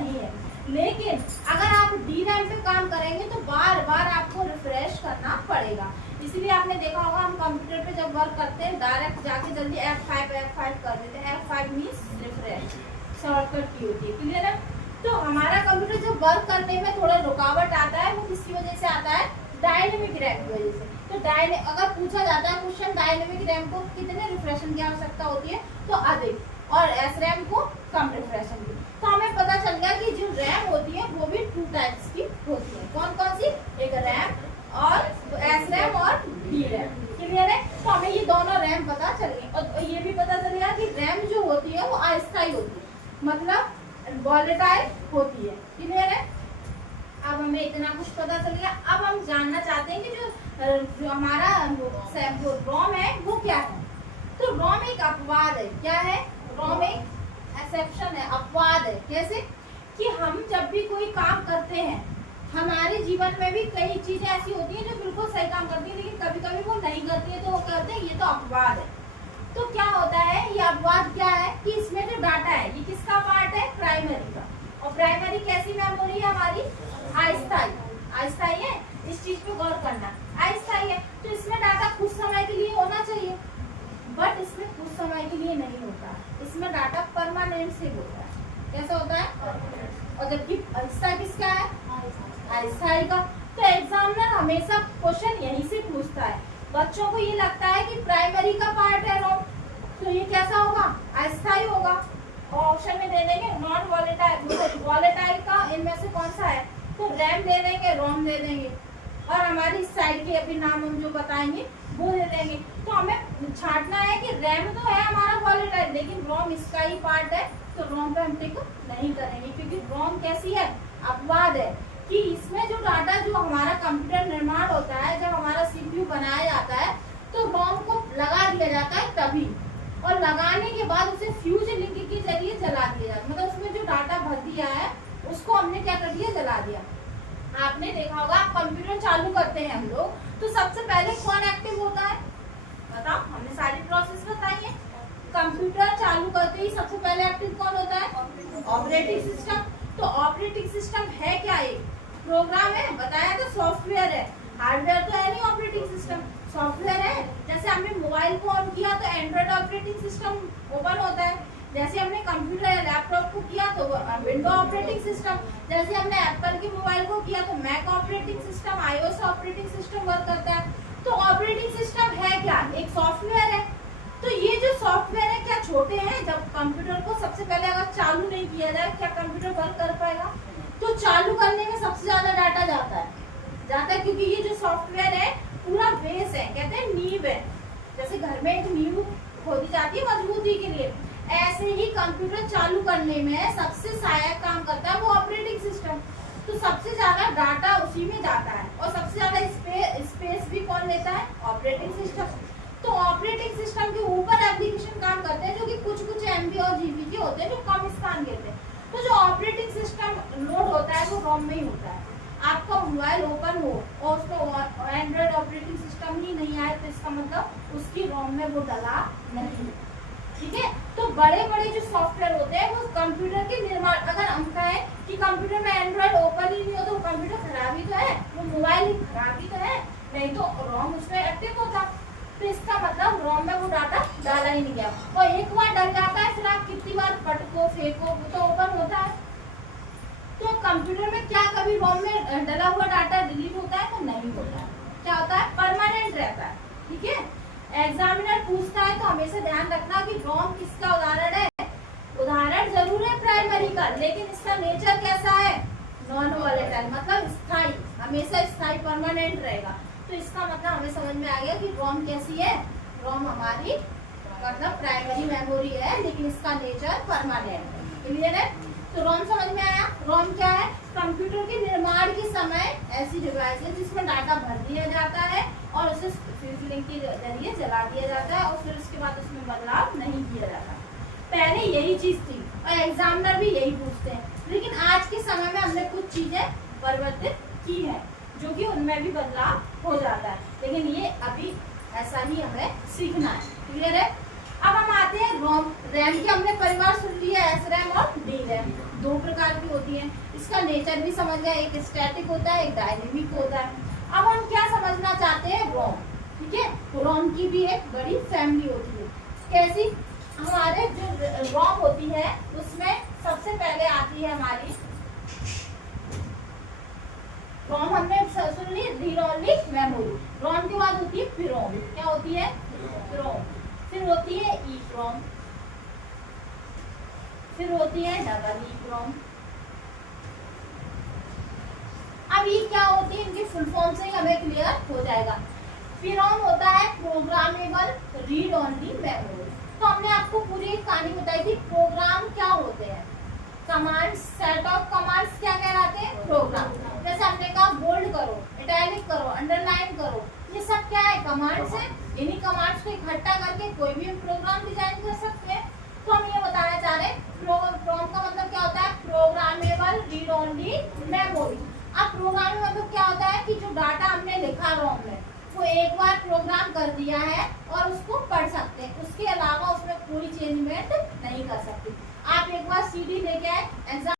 नहीं है। लेकिन अगर आप डी रैम पे काम करेंगे तो बार बार आपको रिफ्रेश करना पड़ेगा। इसलिए आपने देखा होगा हम कंप्यूटर पे जब वर्क करते हैं डायरेक्ट जाके जल्दी F5 कर देते हैं। F5 मीन्स रिफ्रेश, शॉर्टकट की होती है। क्लियर है? तो हमारा कंप्यूटर जब वर्क करने में थोड़ा रुकावट आता है वो किसकी वजह से आता है? डायनेमिक रैम की वजह से। तो अगर पूछा जाता है क्वेश्चन डायनेमिक रैम को कितने रिफ्रेशन की आवश्यकता होती है, तो अधिक, और एस रैम को कम रिफ्रेशन की। तो हमें पता चल गया कि जो रैम होती है वो भी 2 टाइप्स की होती है। कौन कौन सी? एक रैम और एस रैम और डी रैम। क्लियर है? तो हमें ये दोनों रैम पता चल गई। और ये भी पता चल गया कि रैम जो होती है वो अस्थायी होती है, मतलब वॉलेटाइल होती है। क्लियर है? अब हमें इतना कुछ पता चल गया। अब हम जानना चाहते हैं कि जो हमारा रोम है वो क्या है। तो रोम एक अपवाद है। क्या है? रोम एक एक्सेप्शन है, अपवाद है। कैसे? कि हम जब भी कोई काम करते हैं, हमारे जीवन में भी कई चीजें ऐसी होती हैं जो बिल्कुल सही काम करती है लेकिन कभी कभी वो नहीं करती है, तो वो कहते हैं ये तो अपवाद है। तो क्या होता है ये अपवाद? क्या है कि इसमें जो डाटा है ये किसका पार्ट है? प्राइमरी का। और प्राइमरी कैसी मेमोरी है हमारी? अस्थायी। अस्थायी है, इस चीज पे गौर करना। अस्थायी है तो इसमें डाटा कुछ समय के लिए होना चाहिए, बट इसमें कुछ समय के लिए नहीं होता। इसमें डाटा परमानेंट से होता है। कैसा होता है? और जबकि अस्थायी किसका है? अस्थायी का। तो एग्जामिनर हमेशा क्वेश्चन यहीं से पूछता है। बच्चों को ये लगता है कि प्राइमरी का पार्ट है रोम, तो ये कैसा होगा? अस्थायी होगा। और ऑप्शन में दे देंगे नॉन वॉलेटाइल, वॉलेटाइल का इनमें से कौन सा है? तो रैम दे देंगे, रोम दे देंगे, और हमारी साइड के अभी नाम हम जो बताएंगे वो दे देंगे। तो हमें छांटना है कि रैम तो है हमारा वॉलेटाइल लेकिन रोम इसका ही पार्ट है, तो रोम पे हम टिक नहीं करेंगे क्योंकि रोम कैसी है? अपवाद है। कि इसमें जो डाटा जो हमारा कंप्यूटर निर्माण होता है, जब हमारा सीपीयू बनाया जाता है तो रोम को लगा दिया जाता है तभी, और लगाने के बाद उसे फ्यूज लिंक के जरिए जला दिया जाता है। मतलब उसमें जो डाटा भर दिया है उसको हमने क्या कर दिया? जला दिया। आपने देखा होगा कंप्यूटर चालू करते हैं हम लोग तो सबसे पहले कौन एक्टिव होता है? बताओ, हमने सारी प्रोसेस बताई है। कंप्यूटर चालू करते ही सबसे पहले एक्टिव कौन होता है? Operating system. तो ऑपरेटिंग सिस्टम है क्या? एक प्रोग्राम है, बताया तो सॉफ्टवेयर है। हार्डवेयर तो है नहीं ऑपरेटिंग सिस्टम, सॉफ्टवेयर है। जैसे हमने मोबाइल को ऑन किया तो एंड्रॉइड ऑपरेटिंग सिस्टम ओपन होता है। जैसे हमने कंप्यूटर या लैपटॉप को किया तो विंडो ऑपरेटिंग सिस्टम। जैसे हमने एप्पल के मोबाइल को किया तो Mac operating system, iOS operating system work करता है। तो ऑपरेटिंग सिस्टम है क्या? एक सॉफ्टवेयर है। तो ये जो सॉफ्टवेयर है क्या छोटे हैं? जब कंप्यूटर को सबसे पहले अगर चालू नहीं किया जाए क्या कंप्यूटर वर्क कर पाएगा? तो चालू करने में सबसे ज्यादा डाटा जाता है क्योंकि ये जो सॉफ्टवेयर है पूरा बेस है, कहते हैं नींव है। जैसे घर में एक नींव खोदी जाती है मजबूती के लिए, ऐसे ही कंप्यूटर चालू करने में सबसे सहायक काम करता है वो ऑपरेटिंग सिस्टम। तो सबसे ज्यादा डाटा उसी में जाता है और सबसे ज्यादा स्पेस भी कौन लेता है? Operating system. तो ऑपरेटिंग सिस्टम के ऊपर एप्लीकेशन काम करते हैं जो कि कुछ एमबी और जीबी के होते हैं जो कम स्थान लेते हैं। तो जो ऑपरेटिंग सिस्टम लोड होता है वो रोम में ही होता है। आपका मोबाइल ओपन हो और उसको एंड्रॉइड ऑपरेटिंग सिस्टम ही नहीं आए तो इसका मतलब उसकी रोम में वो डला नहीं। ठीक है? तो बड़े बड़े जो सॉफ्टवेयर होते हैं वो कंप्यूटर के निर्माण, अगर हम कहें कि कंप्यूटर में एंड्रॉइड ओपन ही नहीं हो तो कंप्यूटर खराब ही तो है, वो मोबाइल ही खराब ही तो है, नहीं तो रोम उसमें एक्टिव होता। तो इसका मतलब रोम में वो डाटा डाला ही नहीं गया। और एक बार डल जाता है फिर आप कितनी बार पटको फेंको वो तो ओपन होता है। तो कंप्यूटर में क्या कभी रोम में डला हुआ डाटा डिलीट होता है? तो नहीं होता है। क्या होता है? परमानेंट रहता है। ठीक है? एग्जामिनर पूछता है तो हमेशा ध्यान रखना कि रोम किसका उदाहरण है? उदाहरण जरूर है प्राइमरी का, लेकिन इसका नेचर कैसा है? नॉन वॉलेटाइल, मतलब स्थायी, हमेशा स्थायी परमानेंट रहेगा। तो इसका मतलब हमें समझ में आ गया कि रोम कैसी है? रोम हमारी मतलब प्राइमरी मेमोरी है लेकिन इसका नेचर परमानेंट है। क्लियर है? तो रोम समझ में आया? रोम क्या है? कंप्यूटर के निर्माण के समय ऐसी डिवाइस है जिसमें डाटा भर दिया जाता है और उसे फ्यूज लिंक के जरिए जला दिया जाता है और फिर उसके बाद उसमें बदलाव नहीं किया जाता। पहले यही चीज थी और एग्जामिनर भी यही पूछते हैं, लेकिन आज के समय में हमने कुछ चीजें परिवर्तित की है जो कि उनमें भी बदलाव हो जाता है, लेकिन ये अभी ऐसा ही हमें सीखना है। क्लियर है? अब हम आते हैं रोम। रैम के हमने परिवार सुन लिया, एस रैम और डी रैम। दो प्रकार की होती है। इसका नेचर भी समझ गए, एक स्टैटिक होता है, एक डायनेमिक होता है। अब हम क्या समझना चाहते हैं, रोम। ठीक है, तो रोम की भी एक बड़ी फैमिली होती है। कैसी? हमारे जो रोम होती है उसमें सबसे पहले आती है हमारी रोम, हमने सुन ली रीड ओनली मेमोरी। रोम के बाद होती है फिरोम। क्या होती है? फिरोम। फिर होती है ईप्रोम, फिर होती है डबल ईप्रोम। अब ये क्या होती है, इनकी फुल फॉर्म से ही हमें क्लियर हो जाएगा। फिरोम होता है प्रोग्रामेबल रीड ओनली मेमोरी। तो हमने आपको पूरी एक कहानी बताई थी, प्रोग्राम क्या होते हैं, कमांड्स, सेट ऑफ कमांड्स क्या कहलाते हैं, प्रोग्राम। जैसे हमने कहा बोल्ड करो, इटैलिक करो, अंडरलाइन करो, ये सब क्या है, कमांड्स है। इन्हीं कमांड्स को इकट्ठा करके कोई भी प्रोग्राम डिजाइन कर सकते हैं। तो हम ये बताना चाह रहे हैं, प्रोग्राम का मतलब क्या होता है, प्रोग्रामेबल रीड ओनली मेमोरी। अब प्रोग्राम में मतलब क्या होता है कि जो डाटा हमने लिखा रोम में वो एक बार प्रोग्राम कर दिया है और उसको पढ़ सकते हैं, उसके अलावा उसमें कोई चेंजमेंट नहीं कर सकते। आप एक बार सीडी लेके आए एग्जाम